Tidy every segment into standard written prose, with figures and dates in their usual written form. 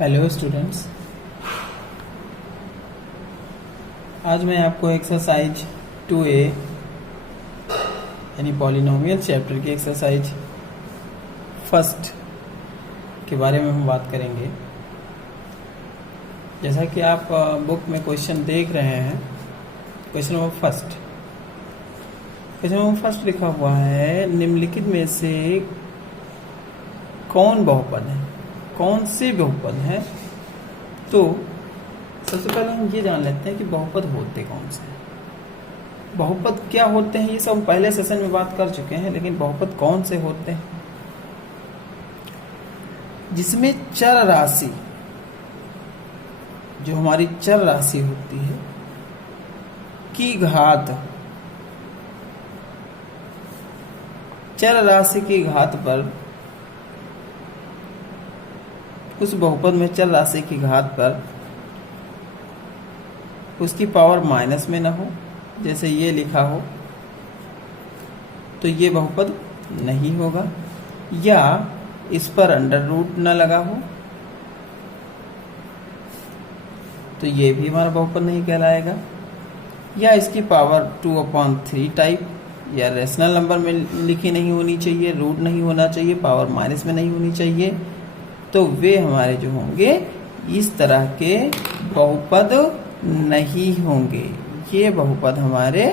Hello students, आज मैं आपको एक्सरसाइज 2A यानी पॉलिनोमियल चैप्टर की एक्सरसाइज फर्स्ट के बारे में हम बात करेंगे। जैसा कि आप बुक में क्वेश्चन देख रहे हैं, क्वेश्चन नंबर फर्स्ट लिखा हुआ है, निम्नलिखित में से कौन बहुपद है, कौन से बहुपद हैं। तो सबसे पहले हम ये जान लेते हैं कि बहुपद होते कौन से हैं, बहुपद क्या होते हैं। ये सब पहले सेशन में बात कर चुके हैं, लेकिन बहुपद कौन से होते हैं जिसमें चर राशि, जो हमारी चर राशि होती है की घात, चर राशि की घात पर, उस बहुपद में चर राशि की घात पर उसकी पावर माइनस में ना हो, जैसे ये लिखा हो, तो ये बहुपद नहीं होगा। या इस पर अंडर रूट न लगा हो, तो ये भी हमारा बहुपद नहीं कहलाएगा। या इसकी पावर 2/3 टाइप या रेशनल नंबर में लिखी नहीं होनी चाहिए, रूट नहीं होना चाहिए, पावर माइनस में नहीं होनी चाहिए, तो वे हमारे जो होंगे इस तरह के बहुपद नहीं होंगे, ये बहुपद हमारे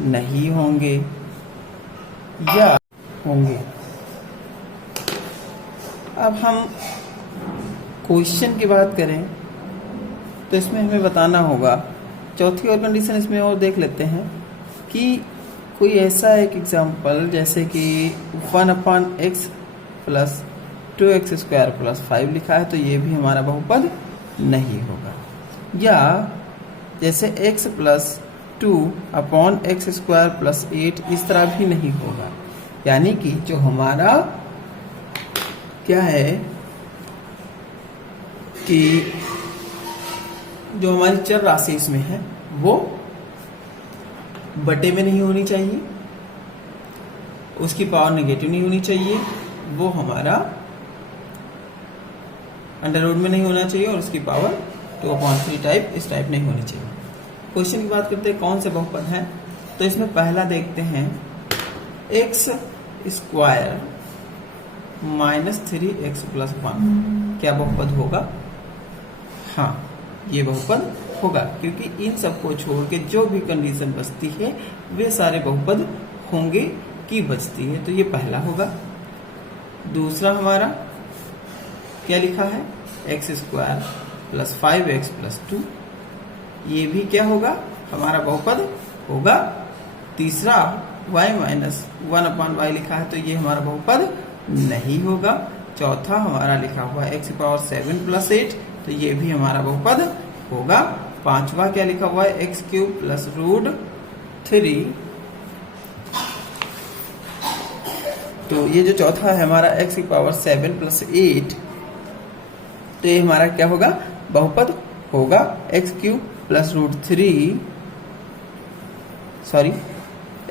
नहीं होंगे या होंगे। अब हम क्वेश्चन की बात करें तो इसमें हमें बताना होगा, चौथी और कंडीशन इसमें और देख लेते हैं कि कोई ऐसा एक एग्जांपल जैसे कि 1/x प्लस 2x² प्लस 5 लिखा है, तो ये भी हमारा बहुपद नहीं होगा। या जैसे x प्लस 2/x² प्लस 8, इस तरह भी नहीं होगा। यानी कि जो हमारा क्या है कि जो हमारी चर राशि इसमें है वो बटे में नहीं होनी चाहिए, उसकी पावर नेगेटिव नहीं होनी चाहिए, वो हमारा अंडर रूट में नहीं होना चाहिए, और उसकी पावर 2/3 टाइप इस टाइप नहीं होनी चाहिए। क्वेश्चन की बात करते हैं कौन से बहुपद हैं, तो इसमें पहला देखते हैं x² माइनस 3x प्लस 1 क्या बहुपद होगा। हाँ, ये बहुपद होगा, क्योंकि इन सबको छोड़ के जो भी कंडीशन बचती है वे सारे बहुपद होंगे कि बचती है, तो ये पहला होगा। दूसरा हमारा क्या लिखा है, x² प्लस 5x प्लस 2, ये भी क्या होगा, हमारा बहुपद होगा। तीसरा y माइनस 1/y लिखा है, तो ये हमारा बहुपद नहीं होगा। चौथा हमारा लिखा हुआ है x⁻7 प्लस 8, तो ये भी हमारा बहुपद होगा। पांचवा क्या लिखा हुआ है, x³ प्लस √3, तो ये जो चौथा है हमारा x⁻7 प्लस 8, तो ये हमारा क्या होगा, बहुपद होगा। x³ plus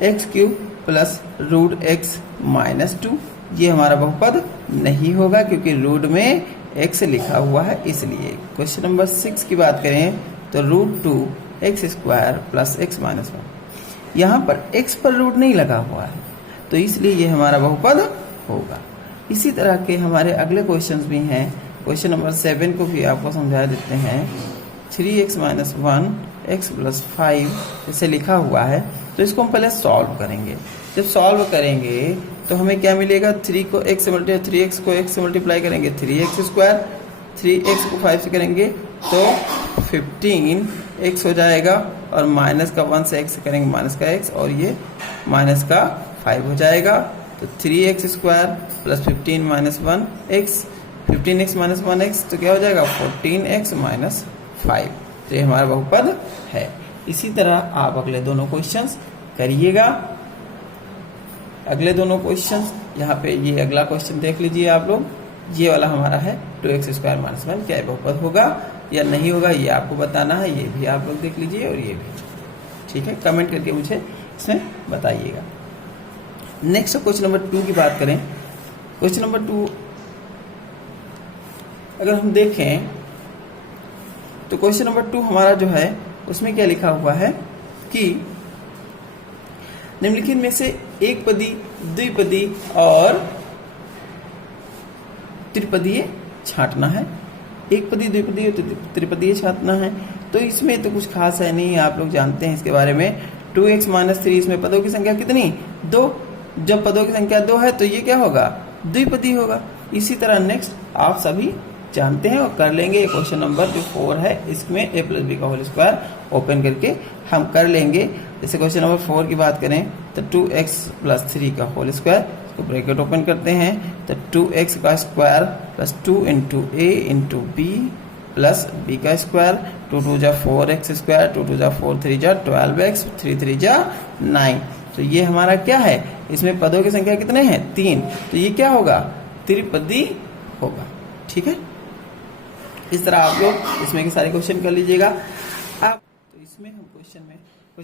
x³ plus √x minus 2, ये हमारा बहुपद नहीं होगा, क्योंकि रूट में x लिखा हुआ है इसलिए। क्वेश्चन नंबर 6 की बात करें तो √2x² प्लस x माइनस 1, यहाँ पर x पर रूट नहीं लगा हुआ है, तो इसलिए ये हमारा बहुपद होगा। इसी तरह के हमारे अगले क्वेश्चंस भी हैं। क्वेश्चन नंबर 7 को भी आपको समझा देते हैं। 3x माइनस 1 x प्लस 5 जैसे लिखा हुआ है, तो इसको हम पहले सॉल्व करेंगे। जब सॉल्व करेंगे तो हमें क्या मिलेगा, 3x को x से मल्टीप्लाई करेंगे 3x², 3x को 5 से करेंगे तो 15x हो जाएगा, और माइनस का 1 से x से करेंगे माइनस का x, और ये माइनस का 5 हो जाएगा। तो 3x² plus 15 minus 1x, 15x minus 1x, तो क्या हो जाएगा 14x माइनस 5, तो ये हमारा बहुपद है। इसी तरह आप अगले दोनों क्वेश्चंस करिएगा। अगले दोनों क्वेश्चंस यहाँ पे, ये अगला क्वेश्चन देख लीजिए आप लोग, ये वाला हमारा है 2x² माइनस 1 क्या बहुपद होगा या नहीं होगा, ये आपको बताना है। ये भी आप लोग देख लीजिए और ये भी, ठीक है, कमेंट करके मुझे इसमें बताइएगा। नेक्स्ट क्वेश्चन नंबर 2 की बात करें। क्वेश्चन नंबर 2 अगर हम देखें तो क्वेश्चन नंबर 2 हमारा जो है उसमें क्या लिखा हुआ है कि निम्नलिखित में से एक पदी, द्विपदी और त्रिपदीय छांटना है। एक पदी, द्विपदी और त्रिपदीय छांटना है। तो इसमें तो कुछ खास है नहीं, आप लोग जानते हैं इसके बारे में। 2x - 3, इसमें पदों की संख्या कितनी? 2। जब पदों की संख्या 2 है तो ये क्या होगा? द्विपदी होगा। इसी तरह नेक्स्ट आप सभी जानते हैं और कर लेंगे। क्वेश्चन नंबर जो 4 है इसमें a + b का होल स्क्वायर ओपन करके हम कर लेंगे। जैसे क्वेश्चन नंबर 4 की बात करें तो 2x + 3 का होल स्क्वायर, इसको ब्रैकेट ओपन करते हैं तो 2x का square plus 2 × a × b plus b का स्क्वायर, 2 × 2 = 4x स्क्वायर, 2 × 2 = 4, 3 = 12x, 3 × 3 = 9। तो ये हमारा क्या है? इसमें पदों की संख्या कितने हैं? 3। तो ये क्या होगा? त्रिपदी होगा। ठीक है, इस तरह आप लोग इसमें के सारे क्वेश्चन कर लीजिएगा। अब तो इसमें हम क्वेश्चन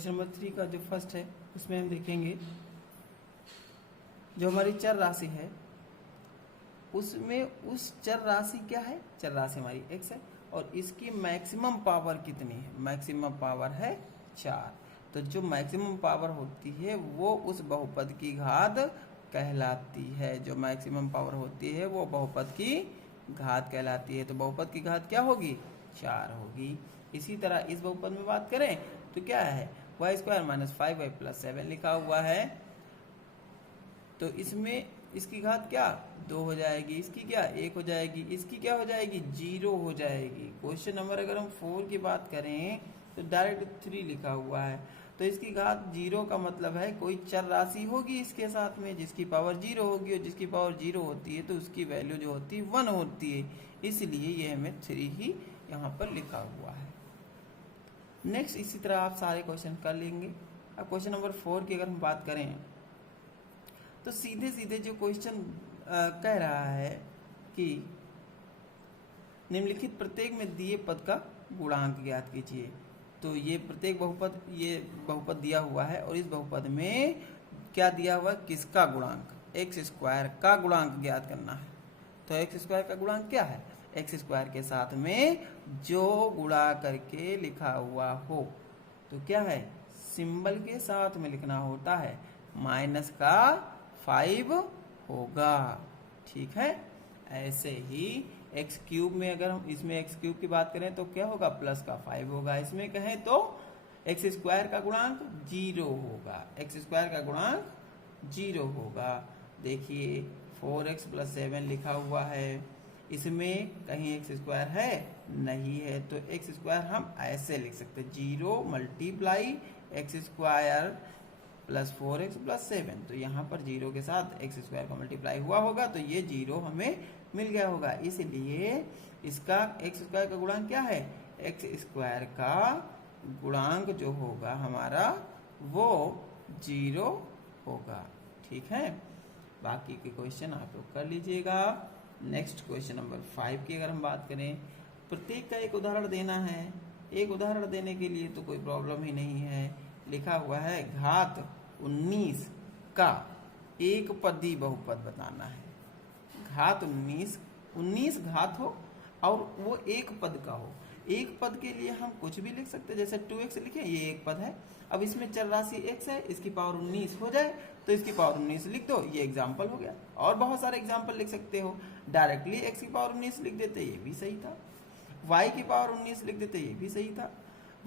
नंबर 3 का जो फर्स्ट है उसमें हम देखेंगे जो हमारी चर राशि है उसमें उस चर राशि क्या है? चर राशि हमारी x है और इसकी मैक्सिमम पावर कितनी है? मैक्सिमम पावर है 4। तो जो मैक्सिमम पावर होती है वो उस बहुपद की घात कहलाती है। जो मैक्सिमम पावर होती है वो बहुपद की घात कहलाती है। तो बहुपद की घात क्या होगी? 4 होगी। इसी तरह इस बहुपद में बात करें तो क्या है? y² - 5y + 7 लिखा हुआ है। तो इसमें इसकी घात क्या? 2 हो जाएगी, इसकी क्या? 1 हो जाएगी, इसकी क्या हो जाएगी? 0 हो जाएगी। क्वेश्चन नंबर अगर हम 4 की बात करें तो डायरेक्ट 3 लिखा हुआ है। तो इसकी घात 0 का मतलब है कोई चर राशि होगी इसके साथ में जिसकी पावर 0 होगी, और जिसकी पावर 0 होती है तो उसकी वैल्यू जो होती है 1 होती है। इसलिए ये हमें 3 ही यहाँ पर लिखा हुआ है। नेक्स्ट इसी तरह आप सारे क्वेश्चन कर लेंगे। अब क्वेश्चन नंबर 4 की अगर हम बात करें तो सीधे सीधे जो क्वेश्चन कह रहा है कि निम्नलिखित प्रत्येक में दिए पद का गुणांक ज्ञात कीजिए। तो ये प्रत्येक बहुपद, ये बहुपद दिया हुआ है और इस बहुपद में क्या दिया हुआ है? किसका गुणांक? x² का गुणांक ज्ञात करना है। तो x² का गुणांक क्या है? x² के साथ में जो गुणा करके लिखा हुआ हो तो क्या है? सिंबल के साथ में लिखना होता है, -5 होगा। ठीक है, ऐसे ही x³ में अगर हम इसमें x³ की बात करें तो क्या होगा? +5 होगा। इसमें कहें तो x² का गुणांक 0 होगा। x² का गुणांक 0 होगा। देखिए 4x + 7 लिखा हुआ है, इसमें कहीं x² है? नहीं है। तो x² हम ऐसे लिख सकते हैं 0 × x² + 4x + 7। तो यहाँ पर 0 के साथ x² का मल्टीप्लाई हुआ होगा तो ये 0 हमें मिल गया होगा। इसलिए इसका x² का गुणांक क्या है? x² का गुणांक जो होगा हमारा वो 0 होगा। ठीक है, बाकी के क्वेश्चन आप लोग कर लीजिएगा। नेक्स्ट क्वेश्चन नंबर 5 की अगर हम बात करें, प्रत्येक का एक उदाहरण देना है। एक उदाहरण देने के लिए तो कोई प्रॉब्लम ही नहीं है। लिखा हुआ है घात 19 का एक पदी बहुपद बताना है। घात 19 घात हो और वो एक पद का हो। एक पद के लिए हम कुछ भी लिख सकते हैं, जैसे 2x लिखे, ये एक पद है। अब इसमें चर राशि x है, इसकी पावर 19 हो जाए तो इसकी पावर 19 लिख दो, ये एग्जाम्पल हो गया। और बहुत सारे एग्जाम्पल लिख सकते हो। डायरेक्टली x की पावर 19 लिख देते, ये भी सही था। y की पावर 19 लिख देते, ये भी सही था।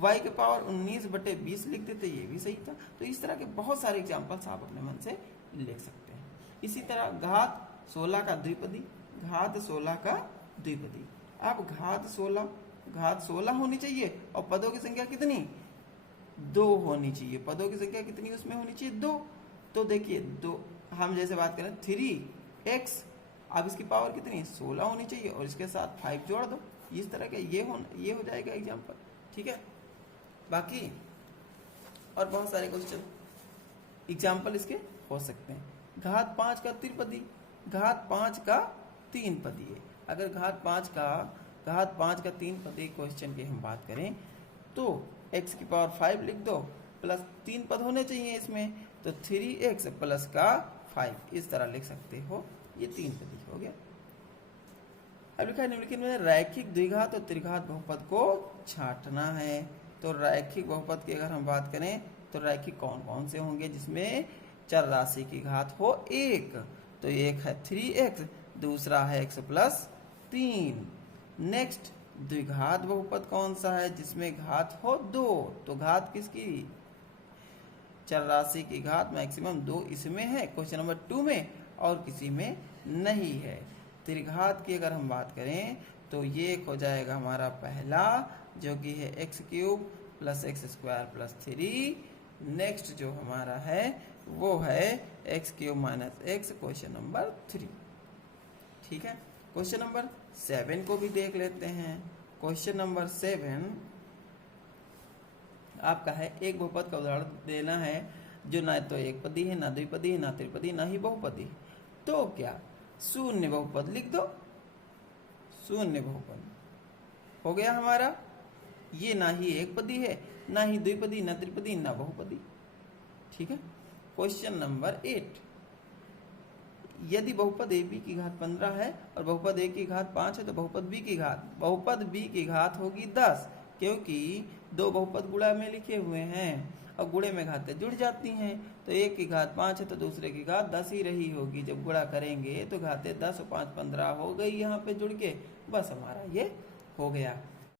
y की पावर 19/20 लिख देते, ये भी सही था। तो इस तरह के बहुत सारे एग्जाम्पल्स आप अपने मन से लिख सकते हैं। इसी तरह घात 16 का द्विपदी, घात 16 का द्विपदी। अब घात 16 होनी चाहिए और पदों की संख्या कितनी? 2 होनी चाहिए। पदों की संख्या कितनी उसमें होनी चाहिए? 2। तो देखिए 2, हम जैसे बात करें 3x, अब इसकी पावर कितनी? 16 होनी चाहिए और इसके साथ 5 जोड़ दो। इस तरह के ये हो जाएगा एग्जाम्पल। ठीक है, बाकी और बहुत सारे क्वेश्चन एग्जाम्पल इसके हो सकते हैं। घात 5 का त्रिपदी, घात 5 का 3 पदी है। अगर घात 5 का 3 पदी क्वेश्चन की हम बात करें तो x की पावर 5 लिख दो, प्लस 3 पद होने चाहिए इसमें, तो 3x + 5 इस तरह लिख सकते हो। ये 3 पदी हो गया। अब लिखा है निम्नलिखित में रैखिक द्विघात और त्रिघात बहुपद को छांटना है। तो रैखिक बहुपद की अगर हम बात करें तो रैखिक कौन कौन से होंगे जिसमें चर राशि की घात हो 1। तो एक है 3x, दूसरा है x प्लस 3। नेक्स्ट द्विघात बहुपद कौन सा है जिसमें घात हो 2। तो घात किसकी, चर राशि की घात मैक्सिमम 2 इसमें है क्वेश्चन नंबर 2 में, और किसी में नहीं है। त्रिघात की अगर हम बात करें तो ये हो जाएगा हमारा पहला, जो कि है x cube plus x square plus 3। Next जो हमारा है वो है x cube minus x, question number 3। ठीक है, क्वेश्चन नंबर 7 को भी देख लेते हैं। क्वेश्चन नंबर 7 आपका है एक बहुपद का उदाहरण देना है जो ना तो एक पदी है, ना द्विपदी है, ना त्रिपदी, ना ही बहुपदी। तो क्या शून्य बहुपद लिख दो। शून्य बहुपद हो गया हमारा, ये ना ही एक पदी है, ना ही द्विपदी, ना त्रिपदी, ना बहुपदी। ठीक है, क्वेश्चन नंबर 8, यदि बहुपद ए बी की घात 15 है और बहुपद ए की घात 5 है तो बहुपद बी की घात होगी 10, क्योंकि दो बहुपद गुणा में लिखे हुए हैं और गुणे में घातें जुड़ जाती हैं। तो एक की घात 5 है तो दूसरे की घात 10 ही रही होगी। जब गुणा करेंगे तो घातें 10 और 5 15 हो गई यहाँ पे जुड़ के, बस हमारा ये हो गया।